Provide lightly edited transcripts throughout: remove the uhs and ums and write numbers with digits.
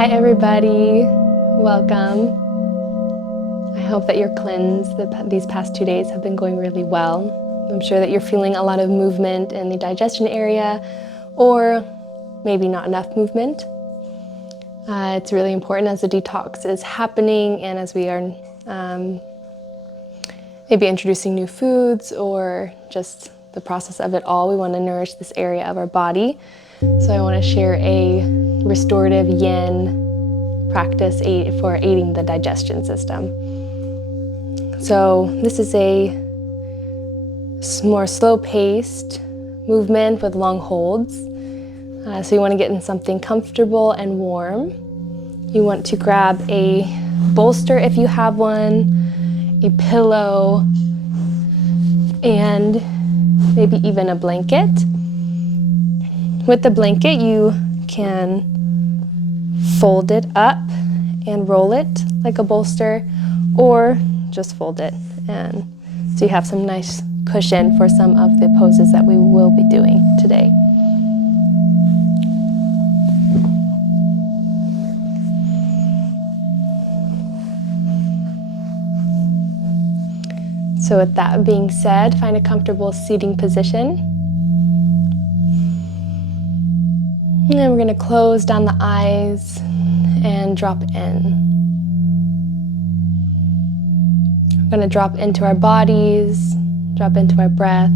Hi everybody, welcome. I hope that your cleanse these past 2 days have been going really well. I'm sure that you're feeling a lot of movement in the digestion area, or maybe not enough movement. It's really important as the detox is happening and as we are maybe introducing new foods or just the process of it all. We want to nourish this area of our body. So I want to share a restorative yin practice for aiding the digestion system. So this is a more slow-paced movement with long holds. So you want to get in something comfortable and warm. You want to grab a bolster if you have one, a pillow, and maybe even a blanket. With the blanket, you can fold it up and roll it like a bolster, or just fold it, and so you have some nice cushion for some of the poses that we will be doing today. So with that being said, find a comfortable seating position. And then we're going to close down the eyes and drop in. We're going to drop into our bodies, drop into our breath.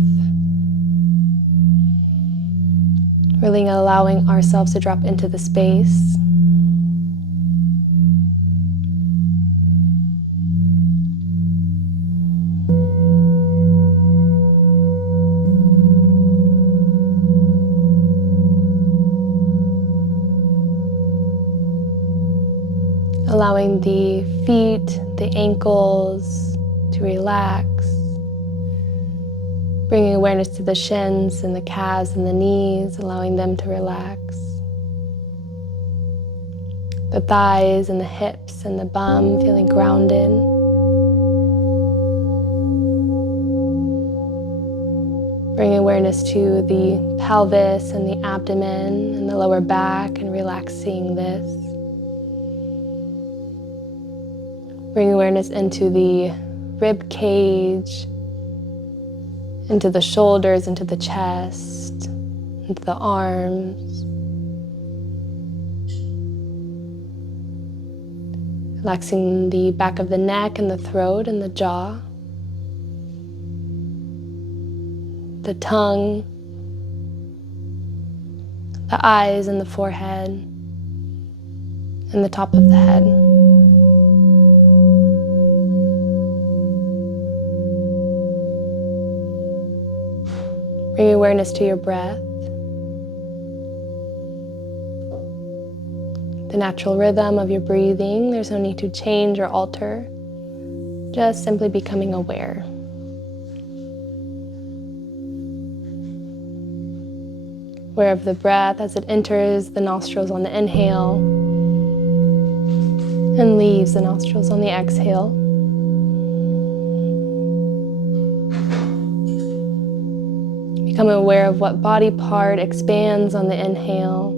Really allowing ourselves to drop into the space. Allowing the feet, the ankles to relax. Bringing awareness to the shins and the calves and the knees, allowing them to relax. The thighs and the hips and the bum feeling grounded. Bringing awareness to the pelvis and the abdomen and the lower back and relaxing this. Bring awareness into the rib cage, into the shoulders, into the chest, into the arms. Relaxing the back of the neck and the throat and the jaw. The tongue, the eyes and the forehead, and the top of the head. Bring awareness to your breath, the natural rhythm of your breathing. There's no need to change or alter, just simply becoming aware. Aware of the breath as it enters the nostrils on the inhale and leaves the nostrils on the exhale. Become aware of what body part expands on the inhale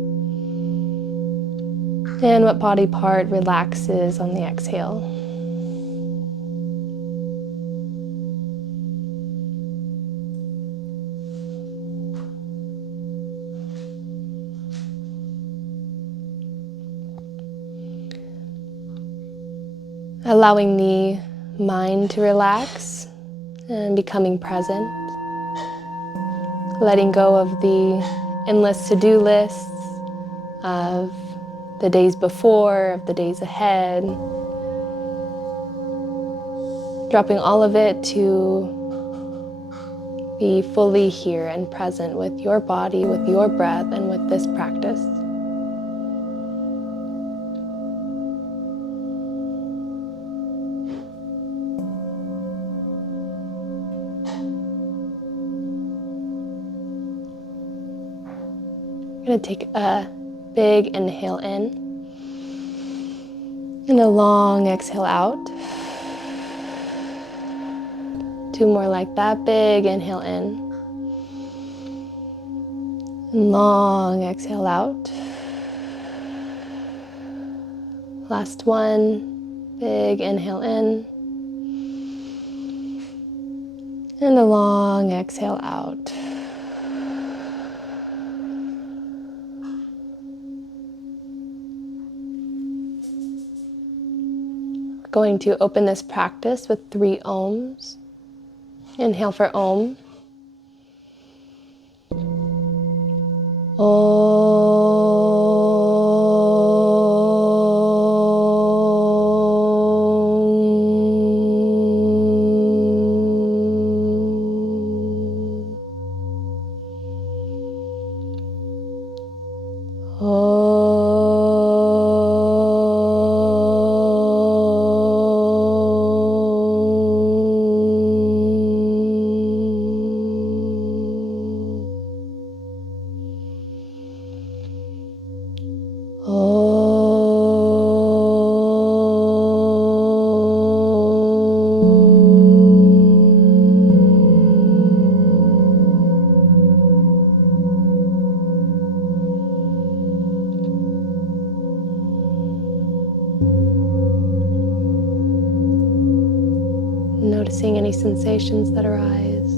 and what body part relaxes on the exhale. Allowing the mind to relax and becoming present. Letting go of the endless to-do lists of the days before, of the days ahead. Dropping all of it to be fully here and present with your body, with your breath, and with this practice. I'm going to take a big inhale in and a long exhale out. 2 more like that. Big inhale in and long exhale out. Last one. Big inhale in. And a long exhale out. We're going to open this practice with 3 ohms. Inhale for Om. Noticing any sensations that arise.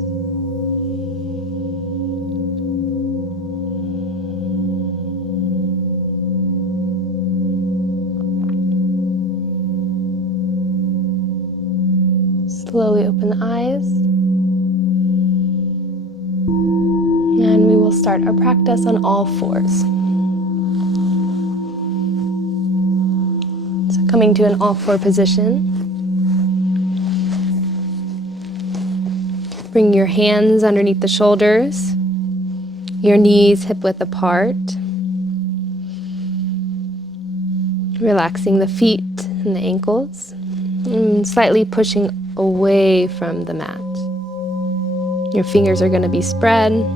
Slowly open the eyes. And we will start our practice on all fours. So coming to an all four position. Bring your hands underneath the shoulders, your knees hip width apart. Relaxing the feet and the ankles, and slightly pushing away from the mat. Your fingers are going to be spread, and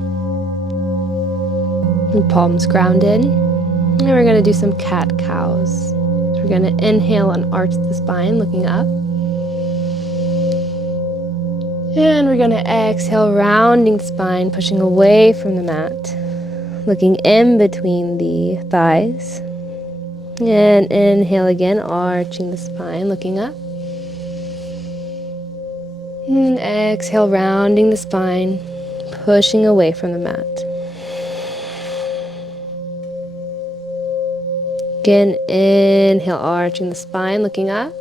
palms grounded. And we're going to do some cat-cows. So we're going to inhale and arch the spine, looking up. And we're going to exhale, rounding the spine, pushing away from the mat, looking in between the thighs. And inhale again, arching the spine, looking up. And exhale, rounding the spine, pushing away from the mat. Again, inhale, arching the spine, looking up.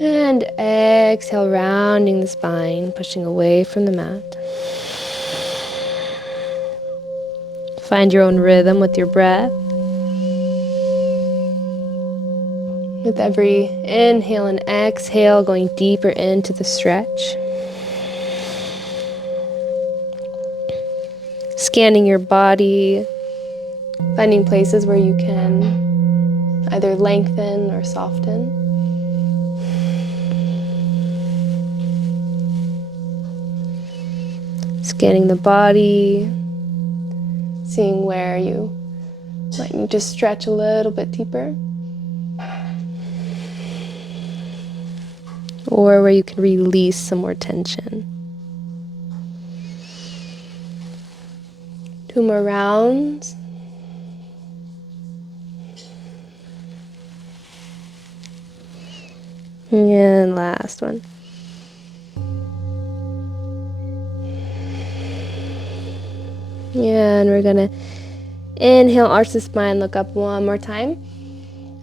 And exhale, rounding the spine, pushing away from the mat. Find your own rhythm with your breath. With every inhale and exhale, going deeper into the stretch. Scanning your body, finding places where you can either lengthen or soften. Scanning the body, seeing where you might need to stretch a little bit deeper, or where you can release some more tension. 2 more rounds. And last one. And we're gonna inhale, arch the spine, look up one more time.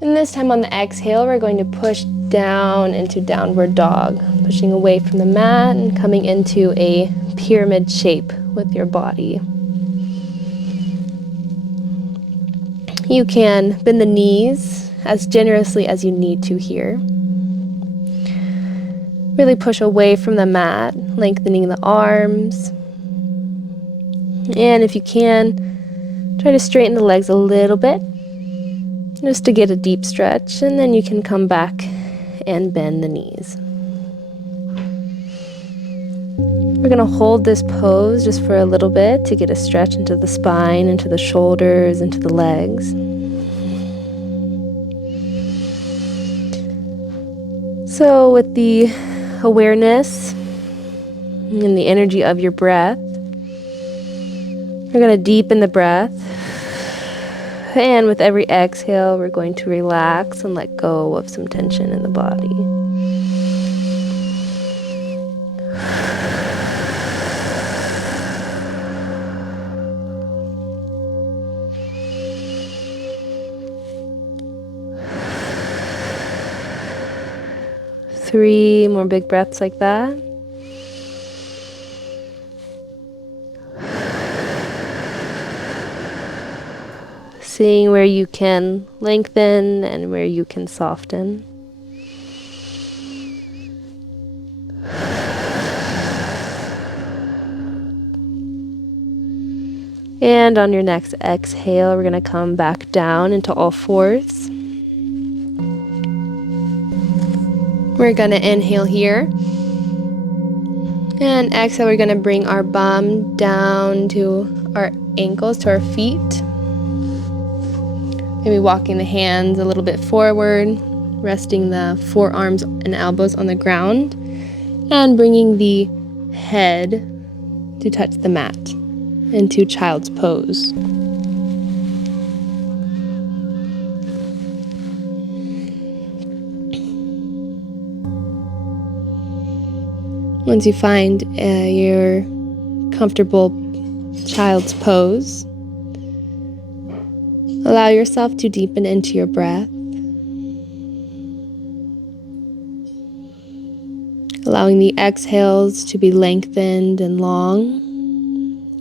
And this time on the exhale, we're going to push down into downward dog, pushing away from the mat and coming into a pyramid shape with your body. You can bend the knees as generously as you need to here. Really push away from the mat, lengthening the arms. And if you can, try to straighten the legs a little bit, just to get a deep stretch, and then you can come back and bend the knees. We're going to hold this pose just for a little bit to get a stretch into the spine, into the shoulders, into the legs. So with the awareness and the energy of your breath, we're going to deepen the breath And with every exhale, we're going to relax and let go of some tension in the body. Three more big breaths like that. Seeing where you can lengthen and where you can soften. And on your next exhale, we're going to come back down into all fours. We're going to inhale here. And exhale, we're going to bring our bum down to our ankles, to our feet. Maybe walking the hands a little bit forward, resting the forearms and elbows on the ground, and bringing the head to touch the mat into child's pose. Once you find your comfortable child's pose, allow yourself to deepen into your breath, allowing the exhales to be lengthened and long,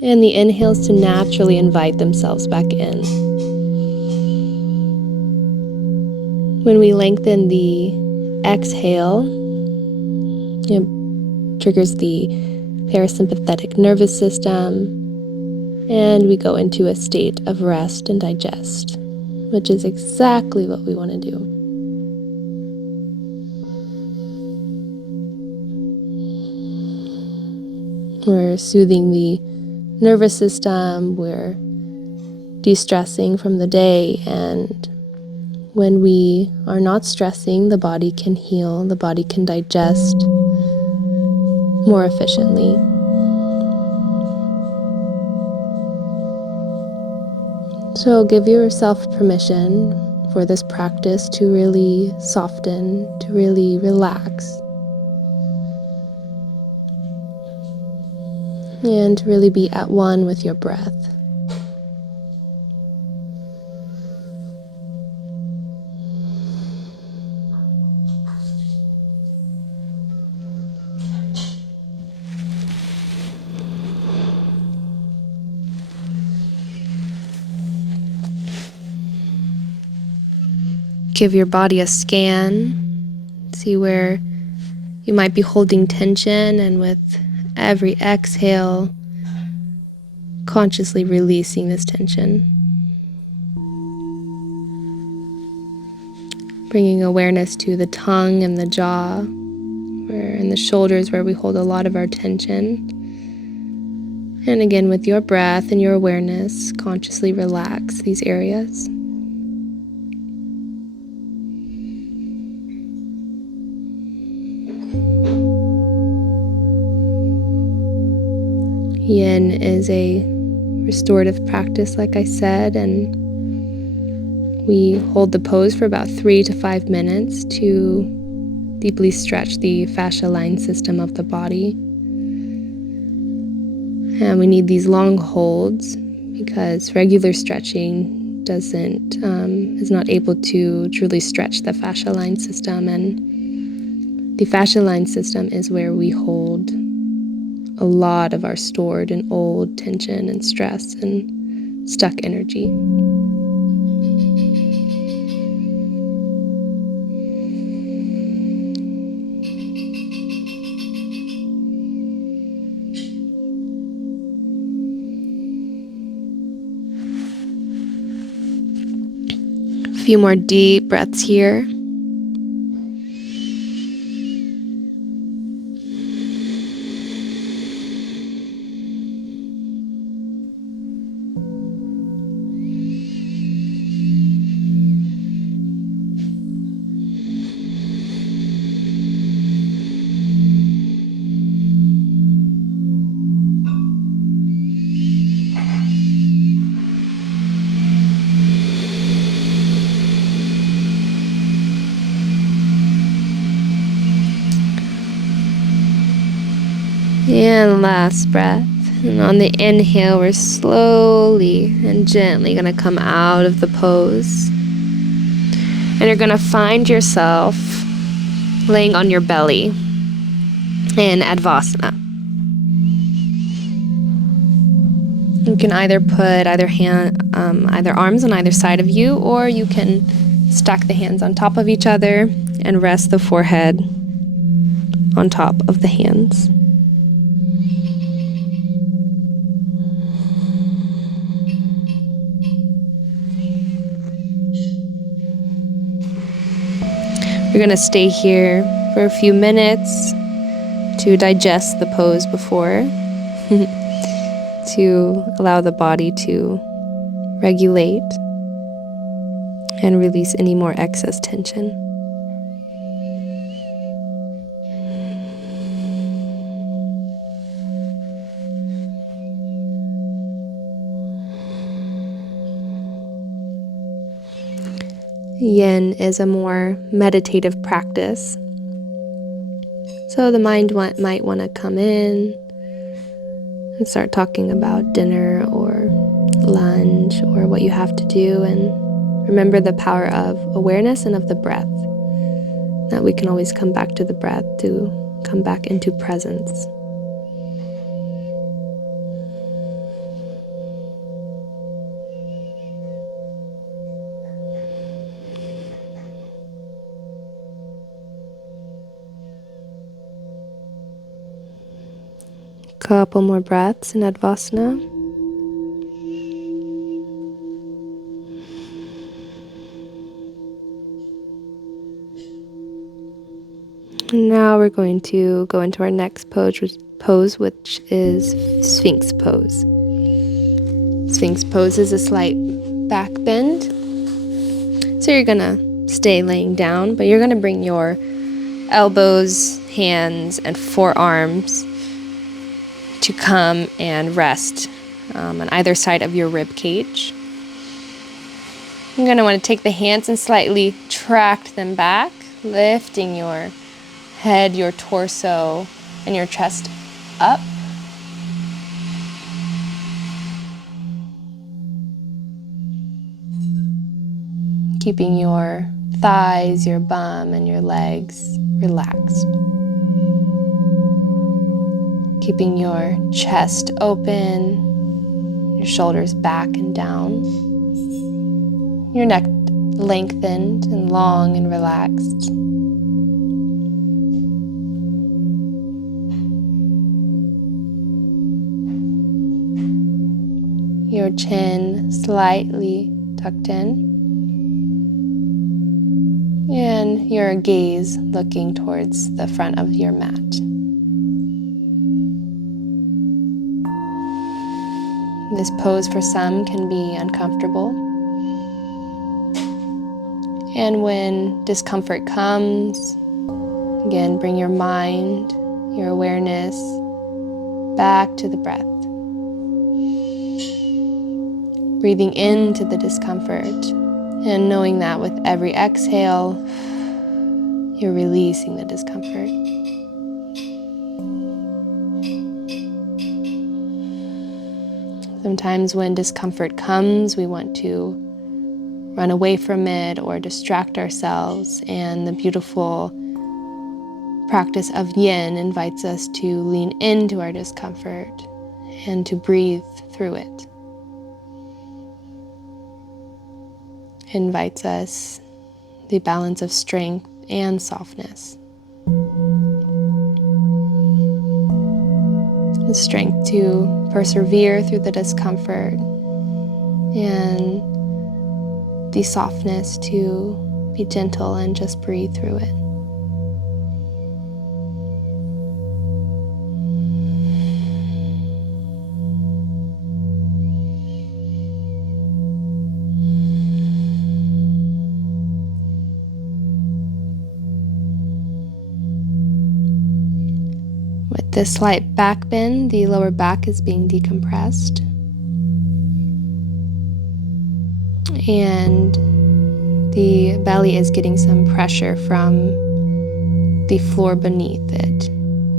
and the inhales to naturally invite themselves back in. When we lengthen the exhale, it triggers the parasympathetic nervous system, and we go into a state of rest and digest, which is exactly what we want to do. We're soothing the nervous system, we're de-stressing from the day, and when we are not stressing, the body can heal, the body can digest more efficiently. So give yourself permission for this practice to really soften, to really relax, and to really be at one with your breath. Give your body a scan, see where you might be holding tension, and with every exhale, consciously releasing this tension. Bringing awareness to the tongue and the jaw, and the shoulders where we hold a lot of our tension. And again, with your breath and your awareness, consciously relax these areas. Yin is a restorative practice, like I said, and we hold the pose for about 3 to 5 minutes to deeply stretch the fascia line system of the body. And we need these long holds because regular stretching is not able to truly stretch the fascia line system, and the fascia line system is where we hold a lot of our stored and old tension and stress and stuck energy. A few more deep breaths here. And last breath. And on the inhale, we're slowly and gently going to come out of the pose. And you're going to find yourself laying on your belly in Advasana. You can either put either arms on either side of you, or you can stack the hands on top of each other and rest the forehead on top of the hands. We're going to stay here for a few minutes to digest the pose before, to allow the body to regulate and release any more excess tension. Yin is a more meditative practice. So the mind might want to come in and start talking about dinner or lunch or what you have to do, and remember the power of awareness and of the breath, that we can always come back to the breath to come back into presence. Couple more breaths in Advasana. And now we're going to go into our next pose, which is Sphinx pose. Sphinx pose is a slight back bend. So you're going to stay laying down, but you're going to bring your elbows, hands, and forearms to come and rest on either side of your rib cage. You're going to want to take the hands and slightly tract them back, lifting your head, your torso, and your chest up. Keeping your thighs, your bum, and your legs relaxed. Keeping your chest open, your shoulders back and down, your neck lengthened and long and relaxed. Your chin slightly tucked in, and your gaze looking towards the front of your mat. This pose for some can be uncomfortable. And when discomfort comes, again, bring your mind, your awareness back to the breath. Breathing into the discomfort and knowing that with every exhale, you're releasing the discomfort. Sometimes when discomfort comes, we want to run away from it or distract ourselves, and the beautiful practice of Yin invites us to lean into our discomfort and to breathe through it. It invites us the balance of strength and softness. The strength to persevere through the discomfort, and the softness to be gentle and just breathe through it. With this slight back bend, the lower back is being decompressed. And the belly is getting some pressure from the floor beneath it.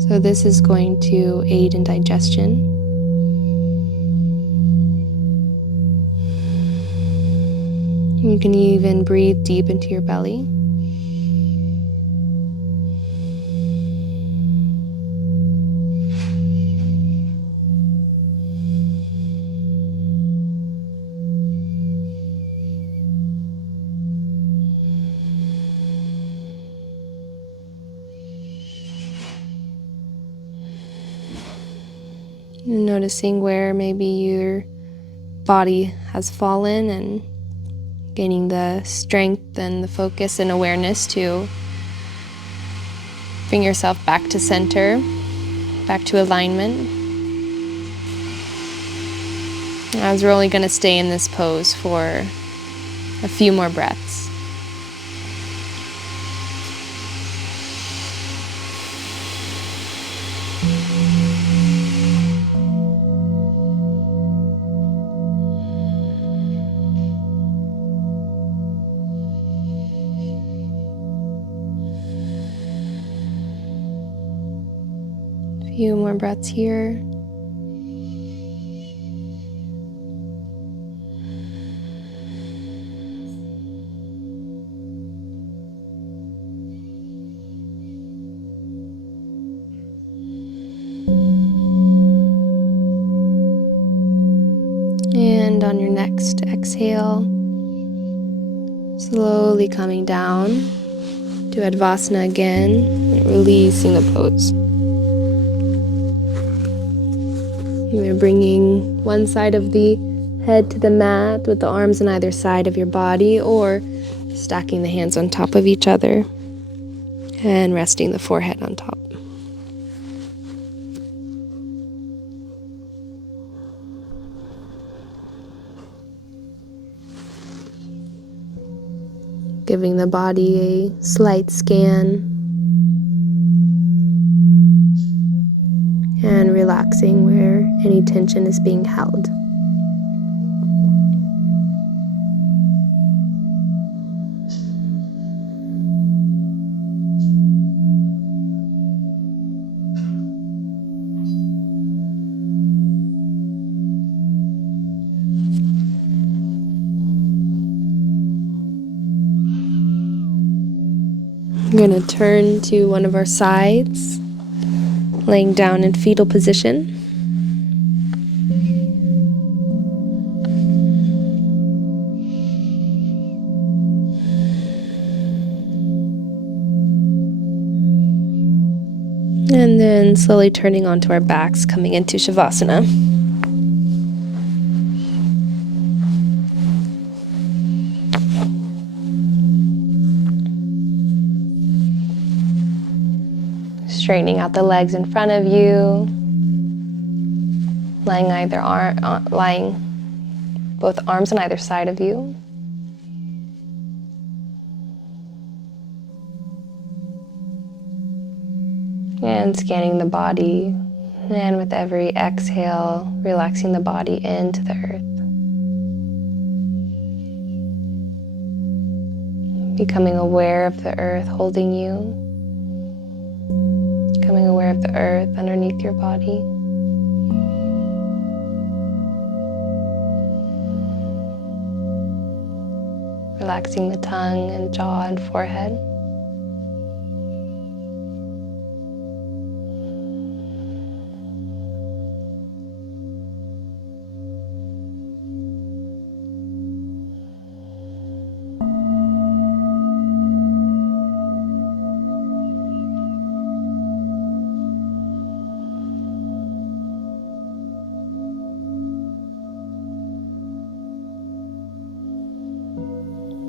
So So this is going to aid in digestion. You can even breathe deep into your belly. Noticing where maybe your body has fallen and gaining the strength and the focus and awareness to bring yourself back to center, back to alignment. As we're only going to stay in this pose for a few more breaths. Few more breaths here. And on your next exhale, slowly coming down to Advasana again, and releasing the pose. You're bringing one side of the head to the mat with the arms on either side of your body, or stacking the hands on top of each other and resting the forehead on top. Giving the body a slight scan and relaxing where any tension is being held. We're going to turn to one of our sides, laying down in fetal position. And then slowly turning onto our backs, coming into Shavasana. Straightening out the legs in front of you, lying both arms on either side of you. And scanning the body, and with every exhale, relaxing the body into the earth. Becoming aware of the earth holding you. Becoming aware of the earth underneath your body. Relaxing the tongue and jaw and forehead.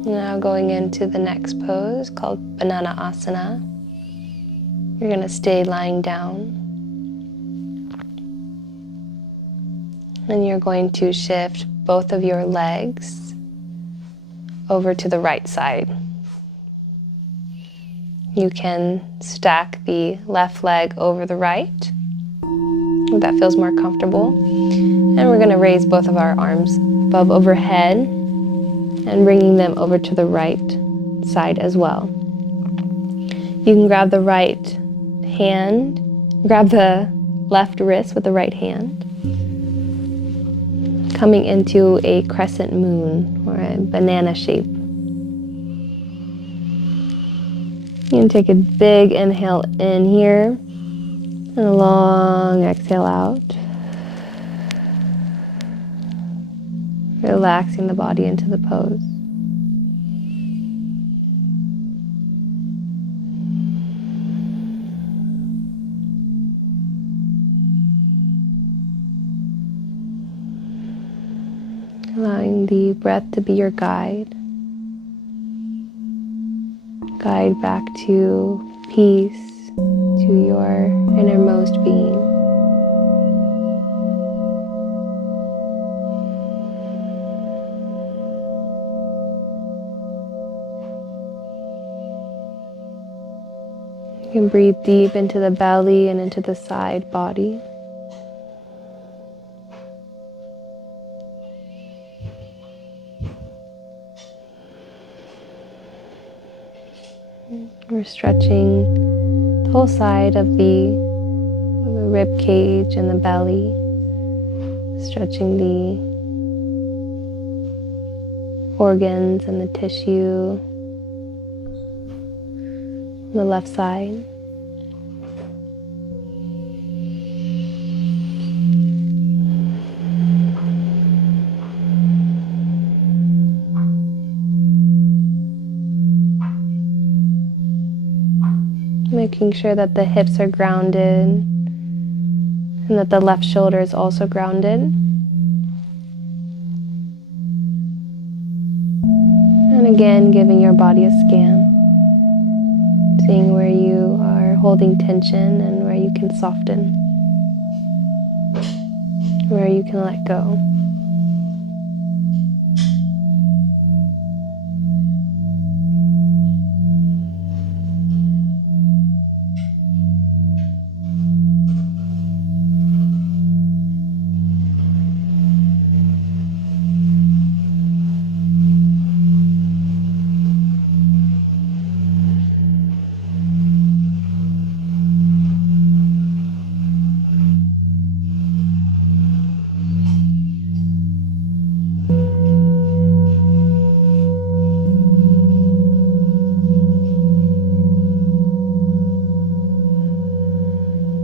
Now going into the next pose called Banana Asana. You're going to stay lying down. And you're going to shift both of your legs over to the right side. You can stack the left leg over the right, if that feels more comfortable. And we're going to raise both of our arms above overhead and bringing them over to the right side as well. You can grab the right hand Grab the left wrist with the right hand, coming into a crescent moon or a banana shape. You can take a big inhale in here and a long exhale out. Relaxing the body into the pose. Allowing the breath to be your guide. Guide back to peace, to your innermost being. You can breathe deep into the belly and into the side body. We're stretching the whole side of the rib cage and the belly, stretching the organs and the tissue on the left side. Making sure that the hips are grounded and that the left shoulder is also grounded. And again, giving your body a scan, seeing where you are holding tension and where you can soften, where you can let go.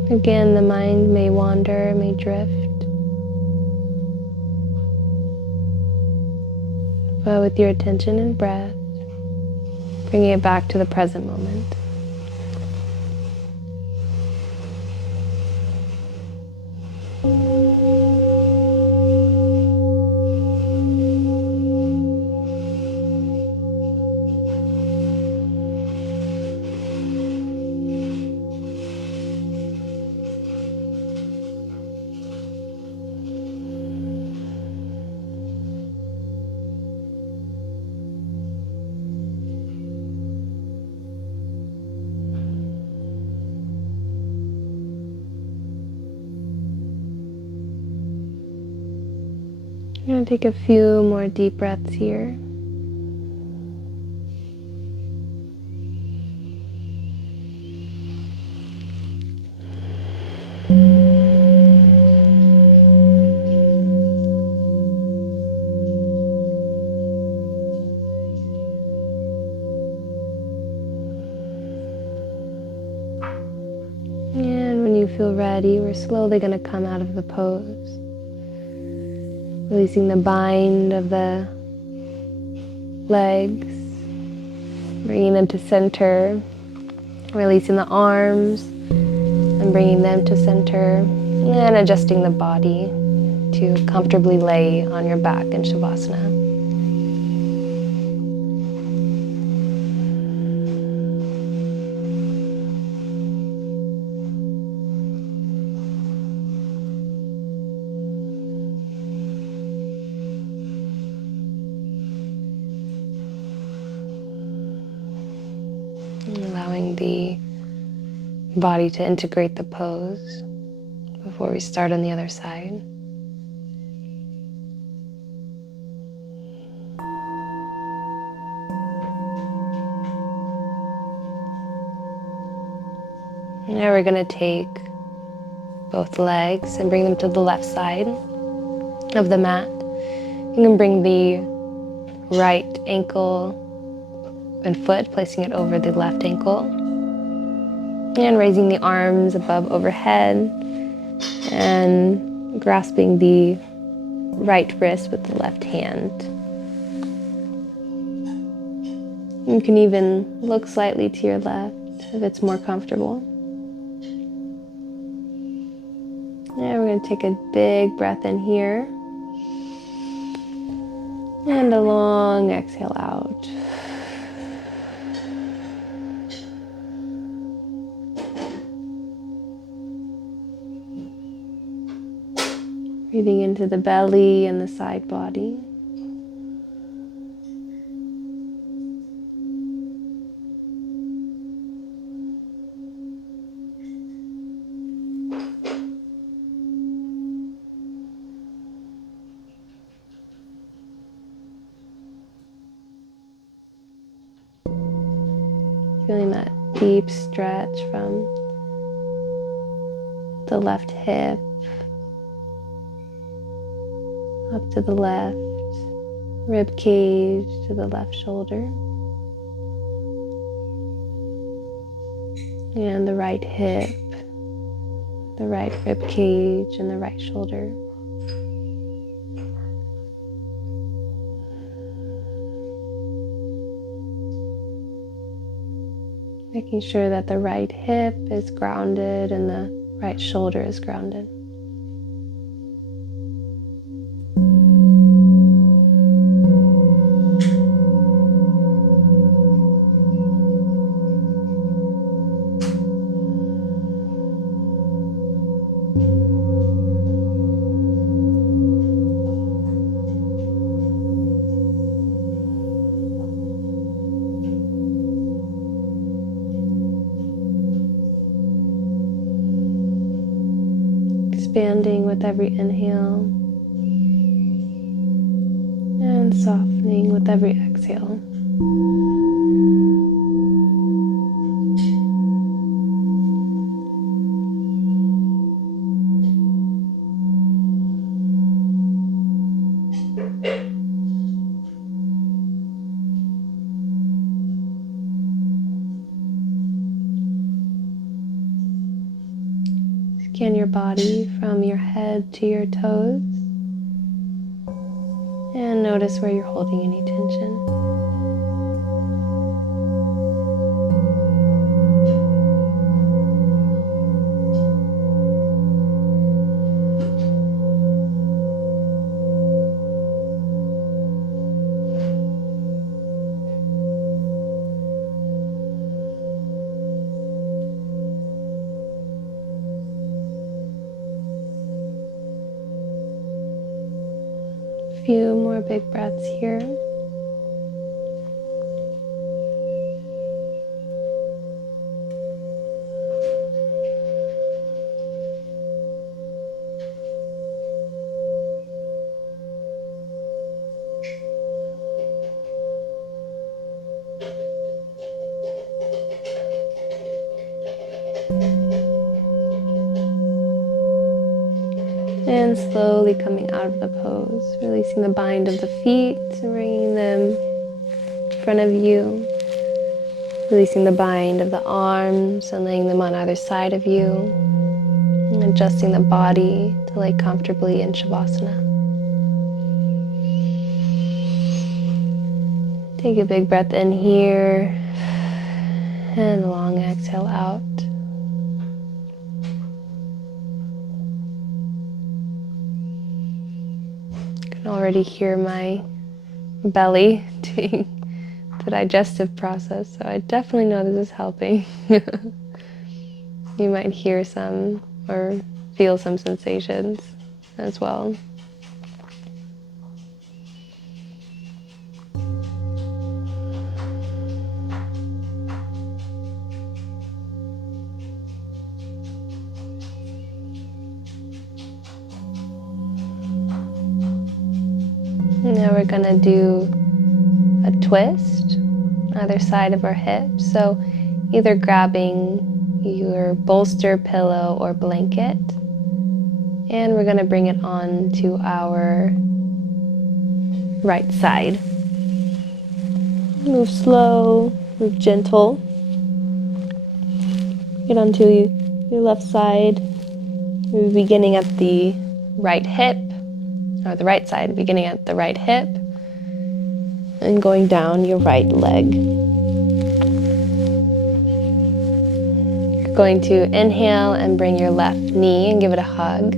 Again, the mind may wander, may drift, but with your attention and breath, bringing it back to the present moment. I'm going to take a few more deep breaths here. And when you feel ready, we're slowly going to come out of the pose. Releasing the bind of the legs, bringing them to center, releasing the arms and bringing them to center, and adjusting the body to comfortably lay on your back in Shavasana. Allowing the body to integrate the pose before we start on the other side. Now we're going to take both legs and bring them to the left side of the mat. You can bring the right ankle and foot, placing it over the left ankle, and raising the arms above overhead and grasping the right wrist with the left hand. You can even look slightly to your left if it's more comfortable. And we're going to take a big breath in here and a long exhale out. Breathing into the belly and the side body. Feeling that deep stretch from the left hip up to the left rib cage to the left shoulder, and the right hip, the right rib cage, and the right shoulder. Making sure that the right hip is grounded and the right shoulder is grounded. Expanding with every inhale and softening with every exhale. Scan your body from your head to your toes and notice where you're holding any tension. Few more big breaths here. And slowly coming out of the pose, releasing the bind of the feet and bringing them in front of you. Releasing the bind of the arms and laying them on either side of you. And adjusting the body to lay comfortably in Shavasana. Take a big breath in here and a long exhale out. Already hear my belly doing the digestive process, so I definitely know this is helping. You might hear some or feel some sensations as well. Now we're gonna do a twist, either side of our hip. So either grabbing your bolster, pillow, or blanket And we're going to bring it on to our right side. Move slow, move gentle. Get onto your left side. We're beginning at the right hip, or the right side, beginning at the right hip, and going down your right leg. You're going to inhale and bring your left knee and give it a hug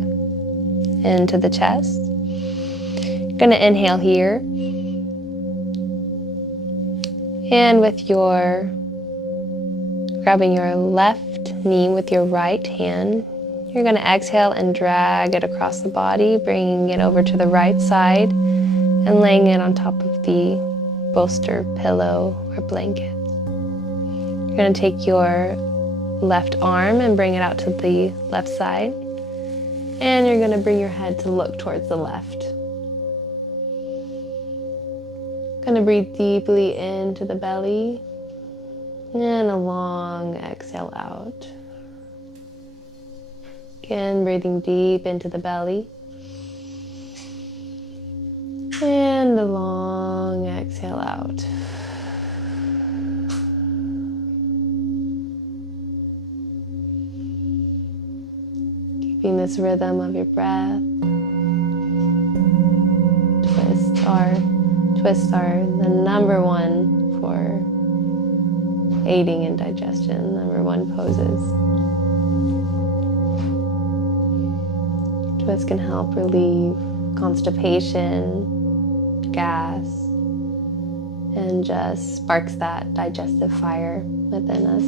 into the chest. You're going to inhale here. And with grabbing your left knee with your right hand, you're going to exhale and drag it across the body, bringing it over to the right side and laying it on top of the bolster, pillow, or blanket. You're going to take your left arm and bring it out to the left side. And you're going to bring your head to look towards the left. Going to breathe deeply into the belly and a long exhale out. Again, breathing deep into the belly and a long exhale out. Keeping this rhythm of your breath. Twists are the number one for aiding in digestion, number one poses. Twists can help relieve constipation, gas, and just sparks that digestive fire within us.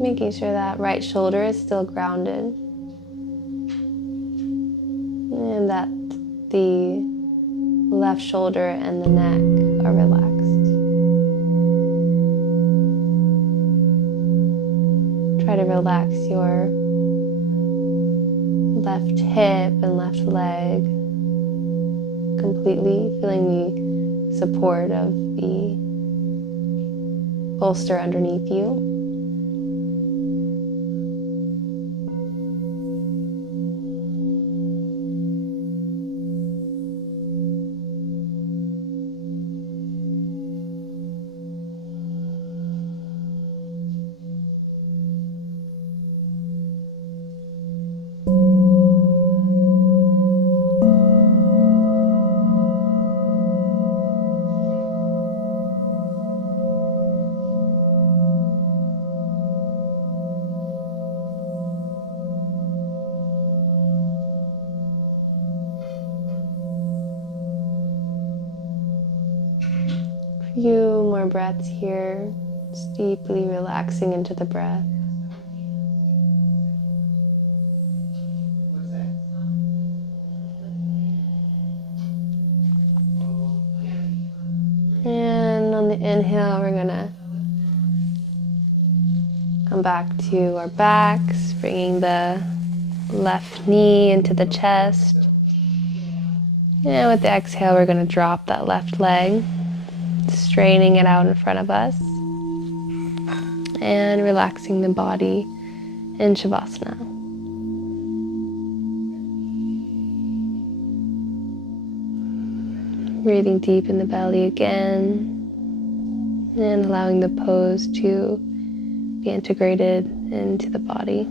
Making sure that right shoulder is still grounded and that the left shoulder and the neck are relaxed. Try to relax your left hip and left leg completely, feeling the support of the bolster underneath you. Few more breaths here, just deeply relaxing into the breath. And on the inhale, we're gonna come back to our backs, bringing the left knee into the chest. And with the exhale, we're gonna drop that left leg, straightening it out in front of us and relaxing the body in Shavasana. Breathing deep in the belly again and allowing the pose to be integrated into the body.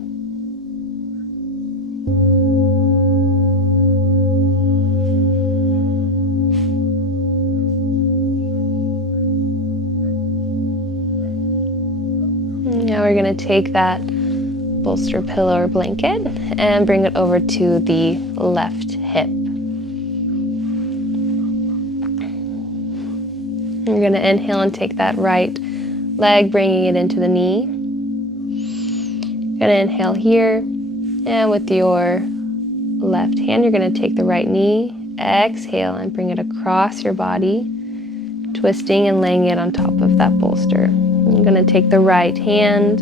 Now we're going to take that bolster, pillow, or blanket and bring it over to the left hip. You're going to inhale and take that right leg, bringing it into the knee. You're going to inhale here, and with your left hand, you're going to take the right knee, exhale, and bring it across your body, twisting and laying it on top of that bolster. You're going to take the right hand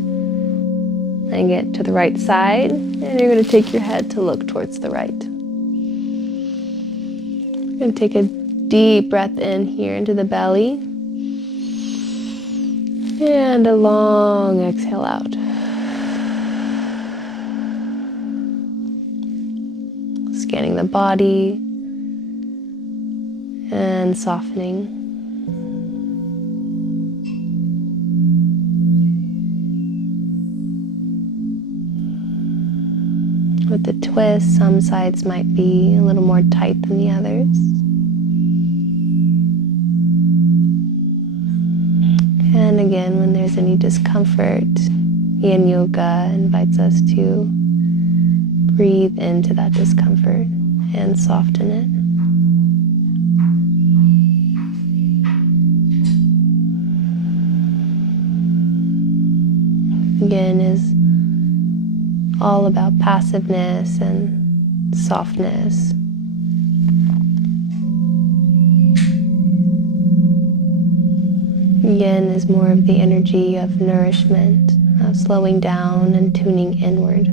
and get to the right side, and you're going to take your head to look towards the right. You're going to take a deep breath in here into the belly, and a long exhale out. Scanning the body and softening. With the twist, some sides might be a little more tight than the others. And again, when there's any discomfort, Yin Yoga invites us to breathe into that discomfort and soften it. Yin is all about passiveness and softness. Yin is more of the energy of nourishment, of slowing down and tuning inward.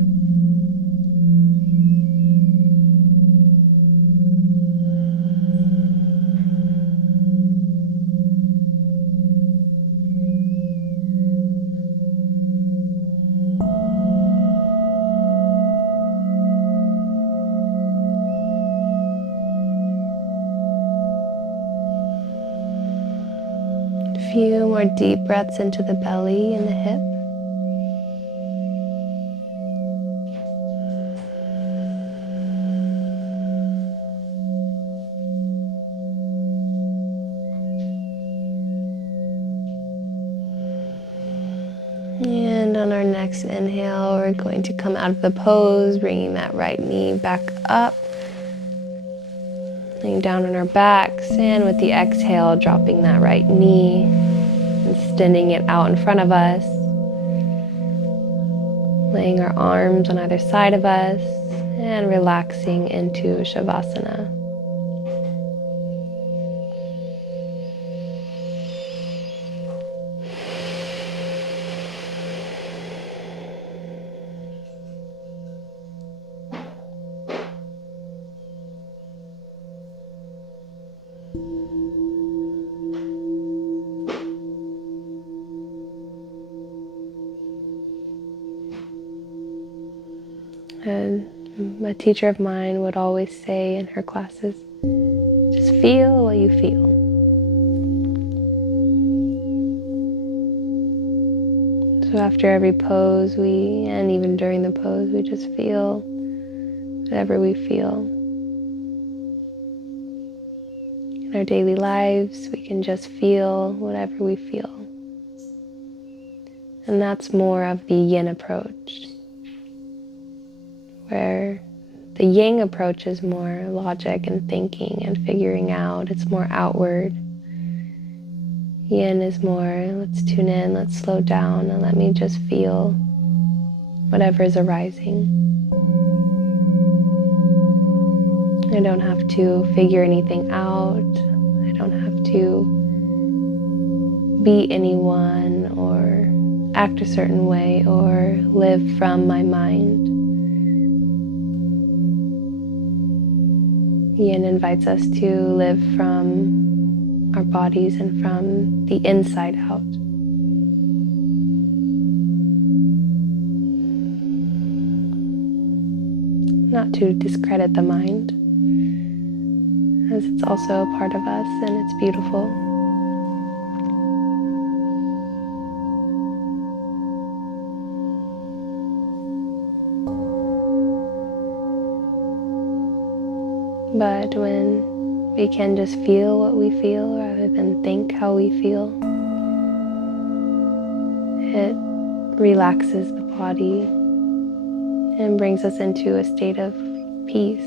A few more deep breaths into the belly and the hip. And on our next inhale, we're going to come out of the pose, bringing that right knee back up. Laying down on our backs, and with the exhale, dropping that right knee and extending it out in front of us. Laying our arms on either side of us and relaxing into Shavasana. And a teacher of mine would always say in her classes, just feel what you feel. So after every pose, and even during the pose, we just feel whatever we feel. In our daily lives, we can just feel whatever we feel. And that's more of the Yin approach, where the Yang approach is more logic and thinking and figuring out. It's more outward. Yin is more, let's tune in, let's slow down, and let me just feel whatever is arising. I don't have to figure anything out. I don't have to be anyone or act a certain way or live from my mind. Yin invites us to live from our bodies and from the inside out. Not to discredit the mind, as it's also a part of us and it's beautiful. But when we can just feel what we feel rather than think how we feel, it relaxes the body and brings us into a state of peace.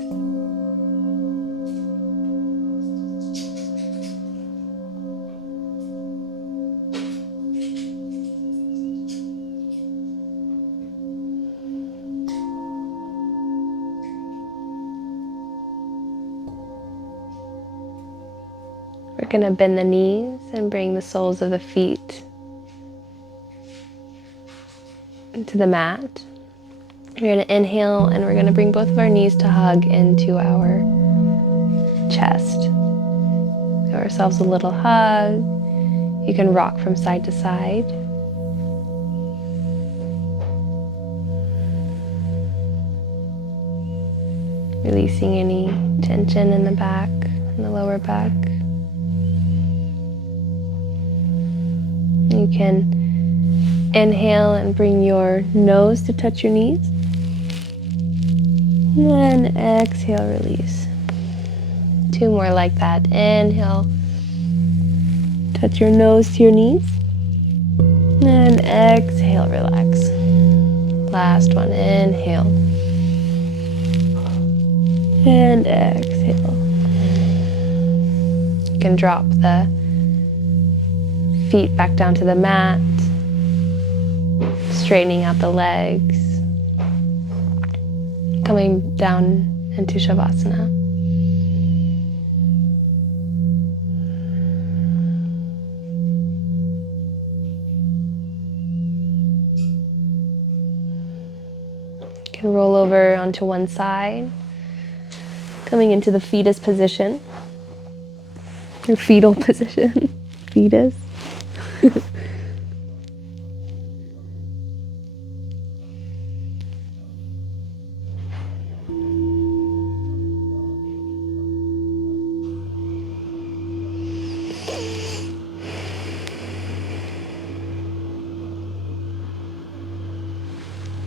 We're going to bend the knees and bring the soles of the feet to the mat. We're going to inhale and we're going to bring both of our knees to hug into our chest. Give ourselves a little hug. You can rock from side to side. Releasing any tension in the back, in the lower back. You can inhale and bring your nose to touch your knees. And then exhale, release. 2 more like that. Inhale, touch your nose to your knees. And exhale, relax. Last one, inhale. And exhale. You can drop the feet back down to the mat, straightening out the legs, coming down into Shavasana. You can roll over onto one side, coming into the fetus position, or fetal position, fetus.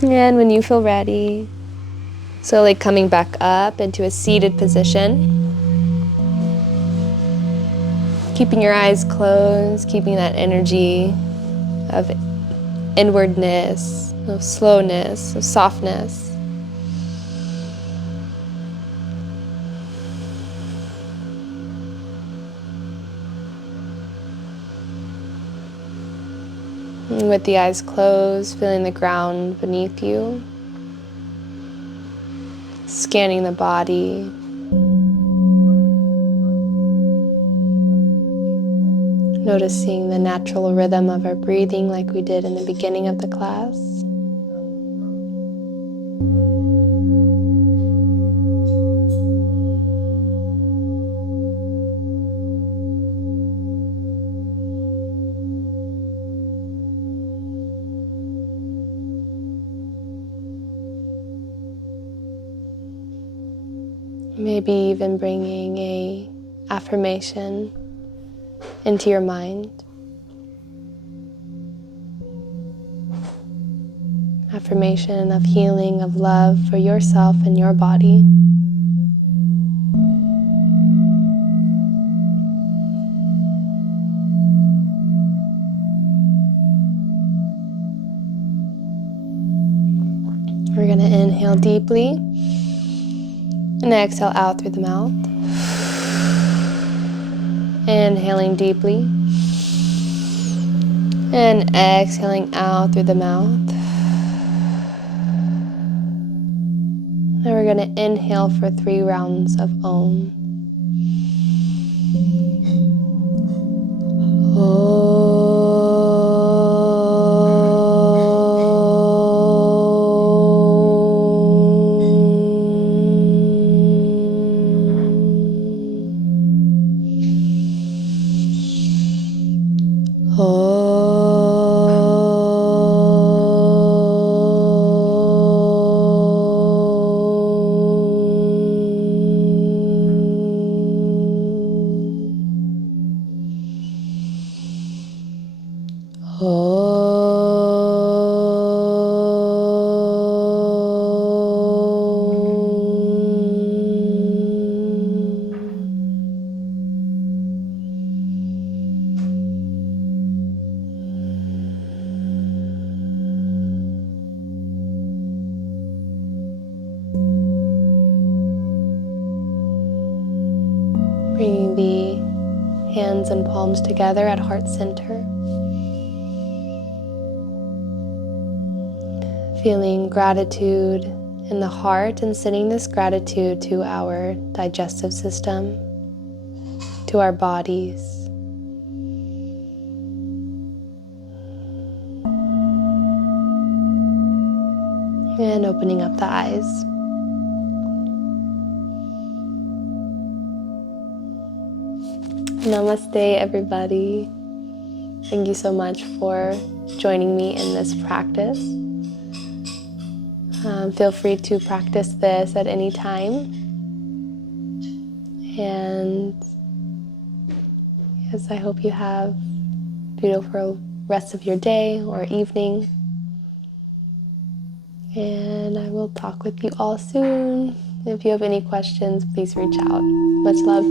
And when you feel ready, slowly coming back up into a seated position. Keeping your eyes closed, keeping that energy of inwardness, of slowness, of softness. And with the eyes closed, feeling the ground beneath you, scanning the body, noticing the natural rhythm of our breathing like we did in the beginning of the class. Maybe even bringing a affirmation into your mind. Affirmation of healing, of love for yourself and your body. We're going to inhale deeply and exhale out through the mouth. Inhaling deeply and exhaling out through the mouth. Now we're going to inhale for 3 rounds of Om. Bringing the hands and palms together at heart center. Feeling gratitude in the heart and sending this gratitude to our digestive system, to our bodies. And opening up the eyes. Namaste, everybody. Thank you so much for joining me in this practice. Feel free to practice this at any time. And yes, I hope you have a beautiful rest of your day or evening. And I will talk with you all soon. If you have any questions, please reach out. Much love.